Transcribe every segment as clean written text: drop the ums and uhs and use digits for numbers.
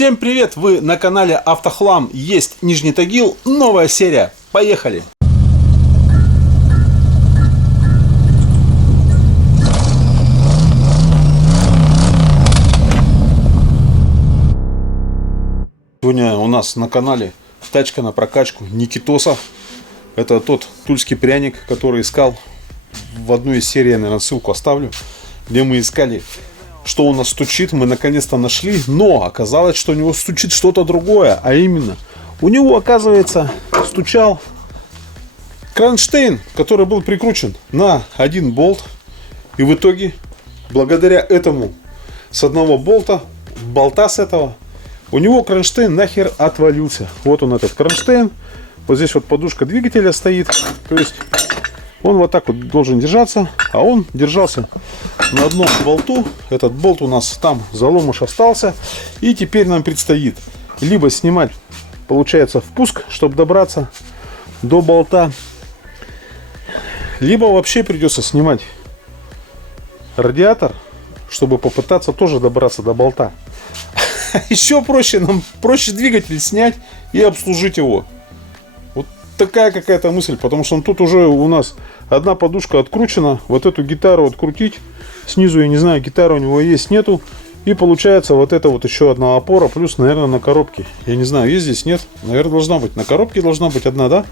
Всем привет! Вы на канале Автохлам. Есть Нижний Тагил. Новая серия. Поехали! Сегодня у нас на канале тачка на прокачку Никитоса. Это тот тульский пряник, который искал. В одной из серий, я, наверное, ссылку оставлю, где мы искали, что у нас стучит. Мы наконец-то нашли, но оказалось, что у него стучит что-то другое. А именно, у него, оказывается, стучал кронштейн, который был прикручен на один болт. И в итоге, благодаря этому, с одного болта с этого, у него кронштейн нахер отвалился. Вот он, этот кронштейн. Вот здесь вот подушка двигателя стоит. То есть он вот так вот должен держаться. А он держался на одном болту. Этот болт у нас там заломыш остался. И теперь нам предстоит либо снимать, получается, впуск, чтобы добраться до болта, либо вообще придется снимать радиатор, чтобы попытаться тоже добраться до болта. Еще проще, нам проще двигатель снять и обслужить его. Вот такая какая-то мысль, потому что тут уже у нас одна подушка откручена. Вот эту гитару открутить снизу, я не знаю, гитара у него есть, нету. И получается вот это вот еще одна опора, плюс, наверное, на коробке. Я не знаю, есть здесь, нет. Наверное, должна быть. На коробке должна быть одна, да?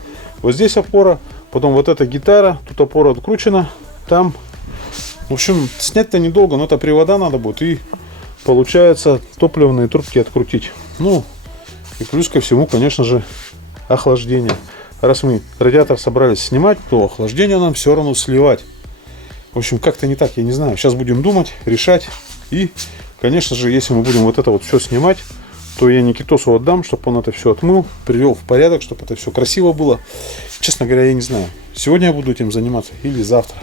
Вот здесь опора, потом вот эта гитара, тут опора откручена, там. В общем, снять-то недолго, но это привода надо будет. И получается топливные трубки открутить. Ну, и плюс ко всему, конечно же, охлаждение. Раз мы радиатор собрались снимать, то охлаждение нам все равно сливать. В общем, как-то не так, я не знаю. Сейчас будем думать, решать. И, конечно же, если мы будем вот это вот все снимать, то я Никитосу отдам, чтобы он это все отмыл, привел в порядок, чтобы это все красиво было. Честно говоря, я не знаю, сегодня я буду этим заниматься или завтра.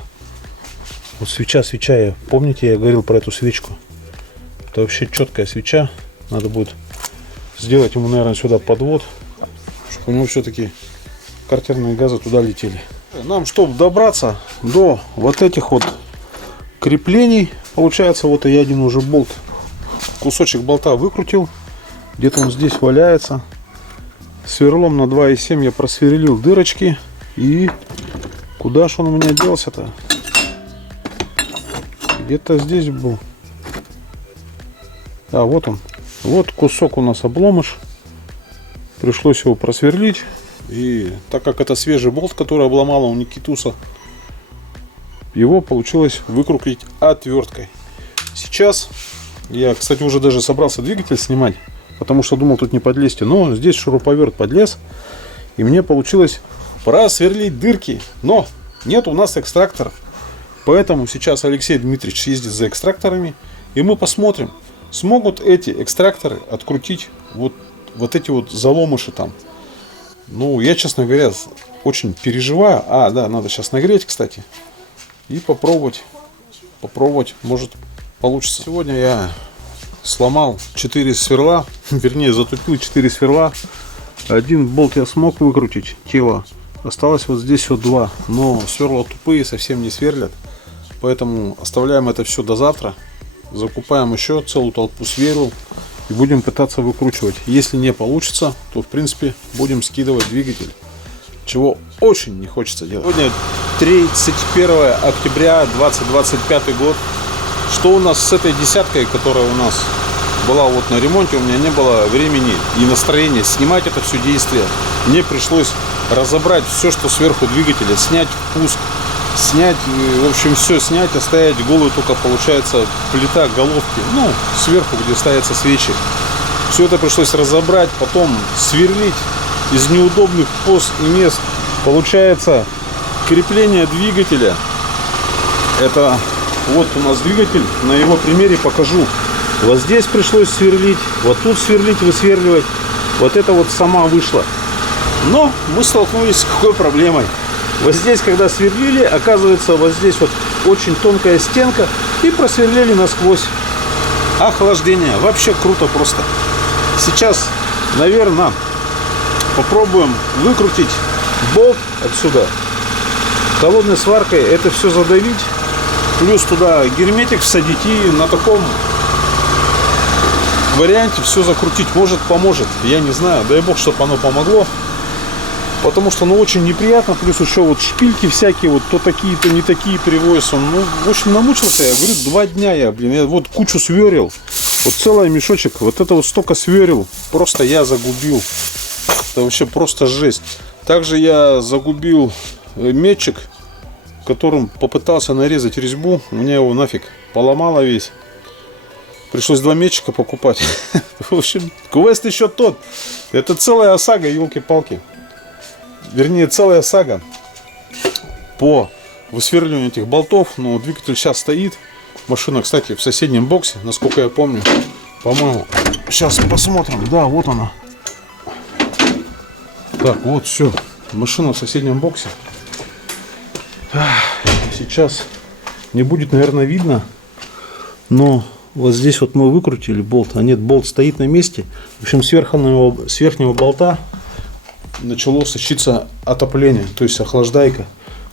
Вот свеча, помните, я говорил про эту свечку? Это вообще четкая свеча. Надо будет сделать ему, наверное, сюда подвод, чтобы у него все-таки картерные газы туда летели. Нам, чтобы добраться до вот этих вот креплений, получается, вот я один уже болт, кусочек болта выкрутил. Где-то он здесь валяется. Сверлом на 2,7 я просверлил дырочки. И куда ж он у меня делся-то? Где-то здесь был. А, вот он. Вот кусок у нас обломыш. Пришлось его просверлить. И так как это свежий болт, который обломало у Никитуса, его получилось выкрутить отверткой. Сейчас я, кстати, уже даже собрался двигатель снимать, потому что думал, тут не подлезть. Но здесь шуруповерт подлез. И мне получилось просверлить дырки. Но нет у нас экстракторов. Поэтому сейчас Алексей Дмитриевич съездит за экстракторами. И мы посмотрим, смогут эти экстракторы открутить вот эти вот заломыши там. Ну, я, честно говоря, очень переживаю. А, да, надо сейчас нагреть, кстати. И попробовать, может получится. Сегодня я сломал 4 сверла. Вернее, затупил 4 сверла. Один болт я смог выкрутить, тело. Осталось вот здесь вот 2. Но сверла тупые, совсем не сверлят. Поэтому оставляем это все до завтра. Закупаем еще целую толпу сверл. И будем пытаться выкручивать. Если не получится, то в принципе будем скидывать двигатель. Чего очень не хочется делать. Сегодня 31 октября 2025 год. Что у нас с этой десяткой, которая у нас была вот на ремонте? У меня не было времени и настроения снимать это все действие. Мне пришлось разобрать все, что сверху двигателя, снять впуск, снять, в общем, все снять, оставить голую только, получается, плита головки, ну, сверху, где ставятся свечи. Все это пришлось разобрать, потом сверлить из неудобных поз и мест. Получается, крепление двигателя. Это вот у нас двигатель, на его примере покажу. Вот здесь пришлось сверлить, вот тут сверлить, высверливать. Вот это вот сама вышла. Но мы столкнулись с какой проблемой. Вот здесь, когда сверлили, оказывается, вот здесь вот очень тонкая стенка, и просверлили насквозь. Охлаждение. Вообще круто просто. Сейчас, наверное, попробуем выкрутить болт отсюда. Холодной сваркой это все задавить. Плюс туда герметик всадить и на таком варианте все закрутить. Может, поможет. Я не знаю. Дай бог, чтобы оно помогло. Потому что, ну, очень неприятно. Плюс еще вот шпильки всякие, вот то такие, то не такие привозятся. Ну, в общем, намучился я. Говорю, 2 дня я, блин, я вот кучу сверил. Вот целый мешочек. Вот это вот столько сверил. Просто я загубил. Это вообще просто жесть. Также я загубил метчик, которым попытался нарезать резьбу. У меня его нафиг поломало весь. Пришлось 2 метчика покупать. В общем, квест еще тот. Это целая сага, елки-палки. Вернее, целая сага по высверливанию этих болтов. Но двигатель сейчас стоит. Машина, кстати, в соседнем боксе, насколько я помню. По-моему, сейчас посмотрим. Да, вот она. Так, вот все. Машина в соседнем боксе. Сейчас не будет, наверное, видно. Но вот здесь вот мы выкрутили болт. А нет, болт стоит на месте. В общем, с верхнего болта начало сочиться отопление, то есть охлаждайка.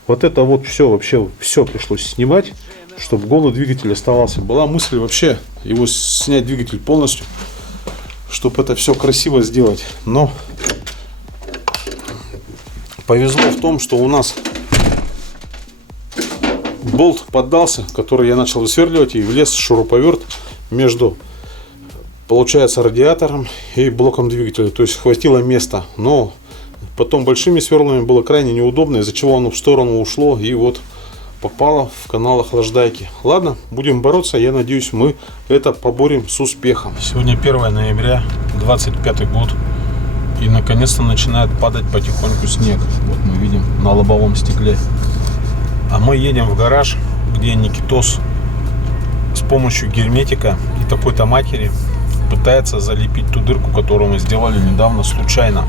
Вот это вот все, вообще все пришлось снимать, чтобы голый двигатель оставался. Была мысль вообще его снять двигатель полностью, чтобы это все красиво сделать. Но повезло в том, что у нас болт поддался, который я начал высверливать, и влез шуруповерт между, получается, радиатором и блоком двигателя. То есть хватило места, но потом большими сверлами было крайне неудобно, из-за чего оно в сторону ушло и вот попало в канал охлаждайки. Ладно, будем бороться. Я надеюсь, мы это поборем с успехом. Сегодня 1 ноября 25 год. И наконец-то начинает падать потихоньку снег. Вот мы видим на лобовом стекле. А мы едем в гараж, где Никитос с помощью герметика и такой-то матери пытается залепить ту дырку, которую мы сделали недавно случайно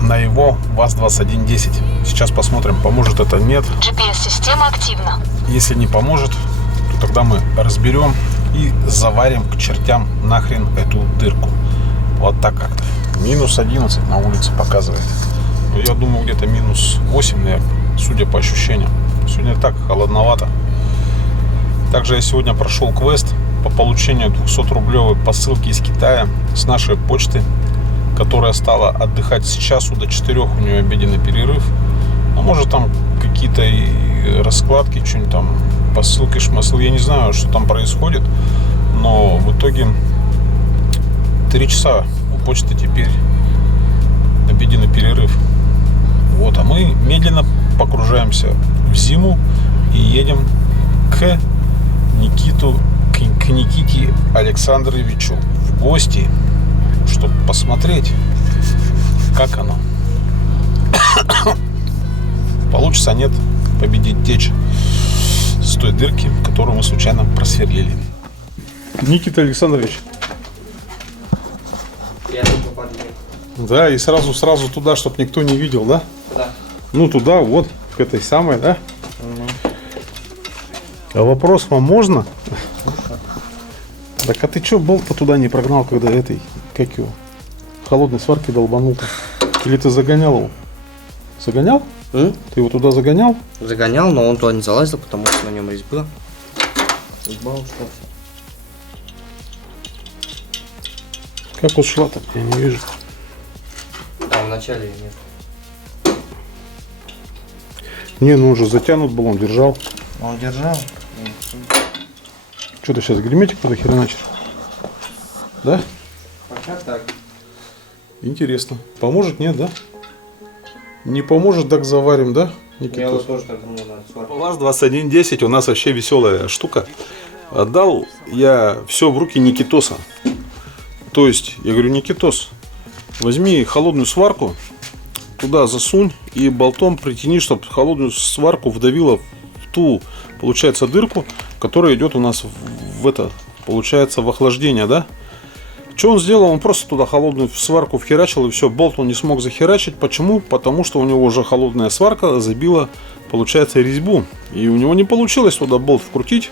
на его ВАЗ-2110. Сейчас посмотрим, поможет это, нет. GPS-система активна. Если не поможет, то тогда мы разберем и заварим к чертям нахрен эту дырку. Вот так как-то. Минус 11 на улице показывает. Но я думаю, где-то минус 8, наверное, судя по ощущениям. Сегодня так холодновато. Также я сегодня прошел квест по получению 200-рублевой посылки из Китая с нашей почты, которая стала отдыхать с часу до 4, у нее обеденный перерыв. Ну, может, там какие-то раскладки, что-нибудь там, посылки, шмаслы, я не знаю, что там происходит. Но в итоге 3 часа у почты теперь обеденный перерыв. Вот, а мы медленно погружаемся в зиму и едем к Никите Александровичу в гости, чтобы посмотреть, как оно. Получится, нет, победить течь с той дырки, которую мы случайно просверлили. Никита Александрович. Я только подъехал. Да, и сразу туда, чтобы никто не видел, да? Да. Ну туда, вот, к этой самой, да? А вопрос вам можно? Так, а ты что болт-то туда не прогнал, когда этой, как его, холодной сварки долбанул-то? Или ты загонял его? Загонял? Ты его туда загонял? Загонял, но он туда не залазил, потому что на нем резьба. Резьба ушла. Как вот шла-то? Я не вижу. Да, вначале нет. Не, ну он же затянут был, он держал. Он держал. Что ты сейчас герметик туда хреначишь? Да? Пока так. Интересно. Поможет, нет, да? Не поможет, так заварим, да? Я его тоже так думал, надо сварить. ВАЗ-2110 у нас вообще веселая штука. Отдал я все в руки Никитоса. То есть, я говорю, Никитос, возьми холодную сварку, туда засунь и болтом притяни, чтобы холодную сварку вдавило в ту, получается, дырку, которая идет у нас в это, получается, в охлаждение, да? Что он сделал? Он просто туда холодную сварку вхерачил, и все, болт он не смог захерачить. Почему? Потому что у него уже холодная сварка забила, получается, резьбу. И у него не получилось туда болт вкрутить.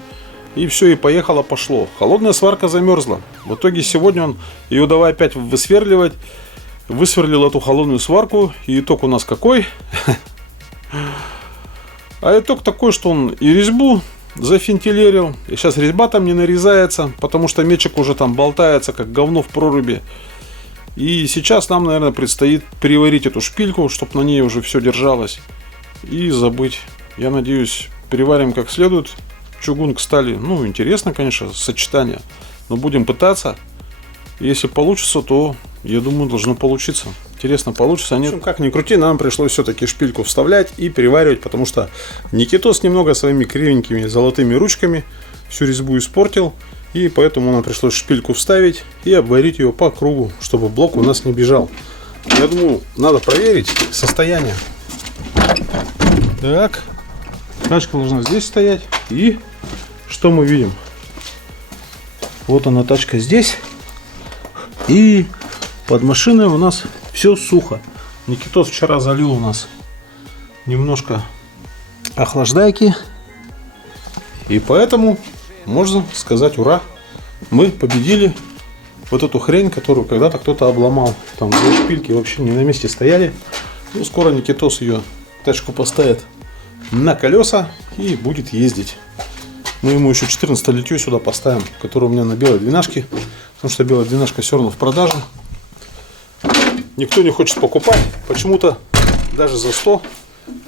И все, и поехало, пошло. Холодная сварка замерзла. В итоге сегодня он ее давай опять высверливать. Высверлил эту холодную сварку. И итог у нас какой? А итог такой, что он и резьбу зафинтилерил. И сейчас резьба там не нарезается, потому что мечик уже там болтается, как говно в проруби. И сейчас нам, наверное, предстоит переварить эту шпильку, чтобы на ней уже все держалось. И забыть. Я надеюсь, переварим как следует. Чугун к стали. Ну, интересно, конечно, сочетание. Но будем пытаться. Если получится, то, я думаю, должно получиться. Интересно, получится, а нет. Как ни крути, нам пришлось все-таки шпильку вставлять и переваривать, потому что Никитос немного своими кривенькими золотыми ручками всю резьбу испортил. И поэтому нам пришлось шпильку вставить и обварить ее по кругу, чтобы блок у нас не бежал. Я думаю, надо проверить состояние. Так, тачка должна здесь стоять. И что мы видим? Вот она, тачка здесь. И под машиной у нас все сухо. Никитос вчера залил у нас немножко охлаждайки. И поэтому можно сказать ура. Мы победили вот эту хрень, которую когда-то кто-то обломал. Там две шпильки вообще не на месте стояли. Ну, скоро Никитос ее тачку поставит на колеса и будет ездить. Мы ему еще 14 литье сюда поставим, которое у меня на белой двенашке. Потому что белая двенашка все равно в продаже. Никто не хочет покупать. Почему-то даже за 100.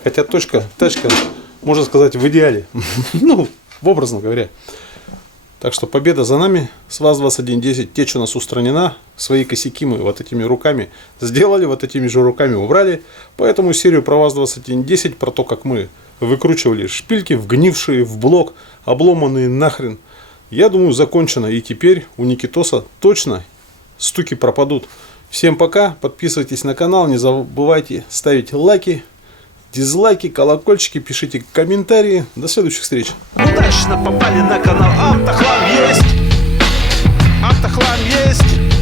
Хотя тачка, можно сказать, в идеале. Ну, образно говоря. Так что победа за нами с ВАЗ-2110. Течь у нас устранена. Свои косяки мы вот этими руками сделали, вот этими же руками убрали. Поэтому серию про ВАЗ-2110, про то, как мы выкручивали шпильки, вгнившие в блок, обломанные нахрен, я думаю, закончено. И теперь у Никитоса точно стуки пропадут. Всем пока. Подписывайтесь на канал. Не забывайте ставить лайки, дизлайки, колокольчики, пишите комментарии. До следующих встреч. Удачно попали на канал Автохлам есть. Автохлам есть.